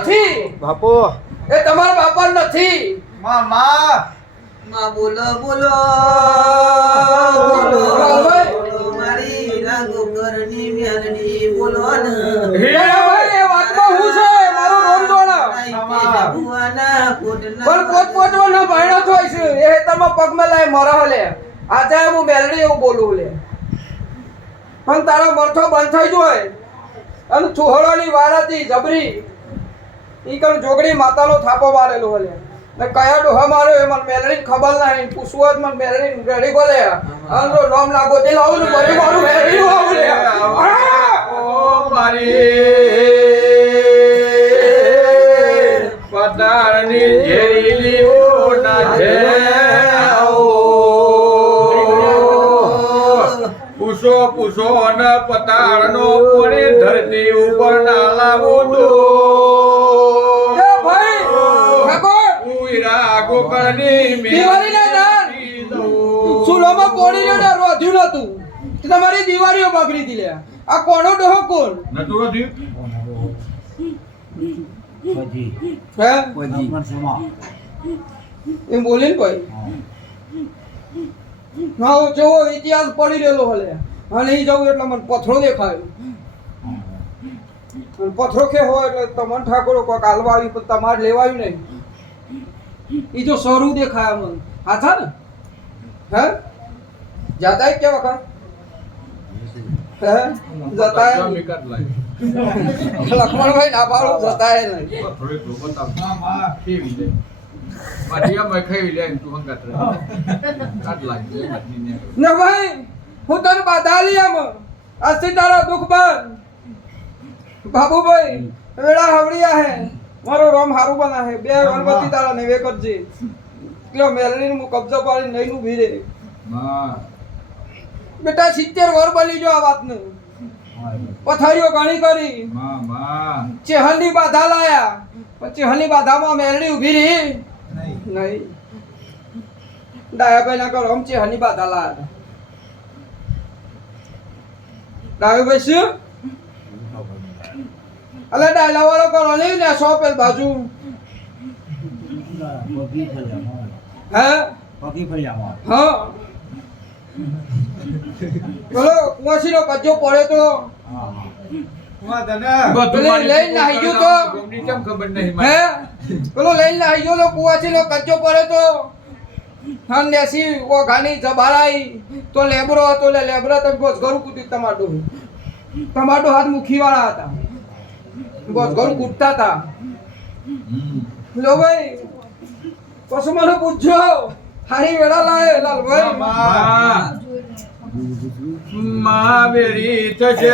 નથી. બાપુ. એ તમારા બાપા નથી. મામા માં. બોલો બોલો. બોલો, બોલો મેલડી ને. એ વાતમાં હું છે? મારું પણ પોત પોતવાનો ભાઈનો થોય છે. એ હેતરમાં પગમાં લાય મરા લે. આજે હું મેલડી એવું બોલું લે. પણ તારો મરથો બંધ થઈ જોય અને વાળ હતી જબરી. ઈ કણ જોગડી માતાનો થાપો મારેલો હલે. ને કયા ડોહા માર્યો એ મને મેલડી ખબર નહીં પૂછવું જ મને મેલડી રેડી બોલે. તો લોમ લાગો તે લાવું ને મરી મારું મેલડી આવું લે. ઓ મારી પતાળની ઝેરીલી ઓના છે. પૂછો પૂછો અને પતાળનો કોને ધરતી ઉપર ના લાવો તો ઉઈરા ગોકળની દાન. મેળી દઉં. રહ્યો રોધ્યું નતું તે તમારી દિવાળીઓ બગડી હતી લે આ કોનો ડોહો કોણ? નતું રોધ્યું? હે? એમ બોલી ને ભાઈ હા જોવો ઇતિહાસ પડી રહેલો હલે. અને ઈ જવું એટલે મને પથરો દેખાયો. પથરો કે હોય એટલે તમને ઠાકોરો કોક હાલવા આવી પણ તમારે લેવાયું નહીં. ઈ जो સરું દેખાયા મને હાથા ને હે જાતા કે વખત હે જતા. લક્ષ્મણભાઈ ના પાડું, જતા નહીં થોડીક લો બતાવ. કેવી છે? માટીયામાં ખાઈ લે તું હંગાત રહે. કાટ લાગી. ને ભાઈ, હું તને બાધા લઈ આમ આજથી તારો દુઃખ બંધ બાબુભાઈ, વેળા હવડિયા હે મારો રોમ હારું બના હે બે ગણપતિ તારા ને કરજે કયો મેલડી નું કબજો પાડી લઈને ઊભી રે બેટા સિત્તેર વર બની જો આ વાતને. પથારીઓ ઘણી કરી. ચેહલની બાધા લાયા. પણ ચેહલની બાધામાં મેલડી ઊભી રહી. નહીં. ડાયાભાઈ ના કરો આમ ચેહલની બાધા લાયા. ડાયો ભાઈ શું? અલે ડાયલા વાળો કરો નહીં ને સો પેલ બાજુ. હે? બોલો તો? મારી લઈને નાહી તો? ખબર નહીં હે? પેલો લઈને આવી ગયો તો કુવાસીનો કજ્જો પડે તો? હા નેસી ઓ ઘાની જબારાઈ. તો લેબરો હતો લે લેબરા તો બસ ઘરું કૂદી ટમાટો ટમાટો હાથ મુખી વાળા હતા. ઘરું કૂટતા હતા. લો ભાઈ પછી મને પૂછજો હારી વેળા લાય લાલભાઈ માં. માં વેરી થશે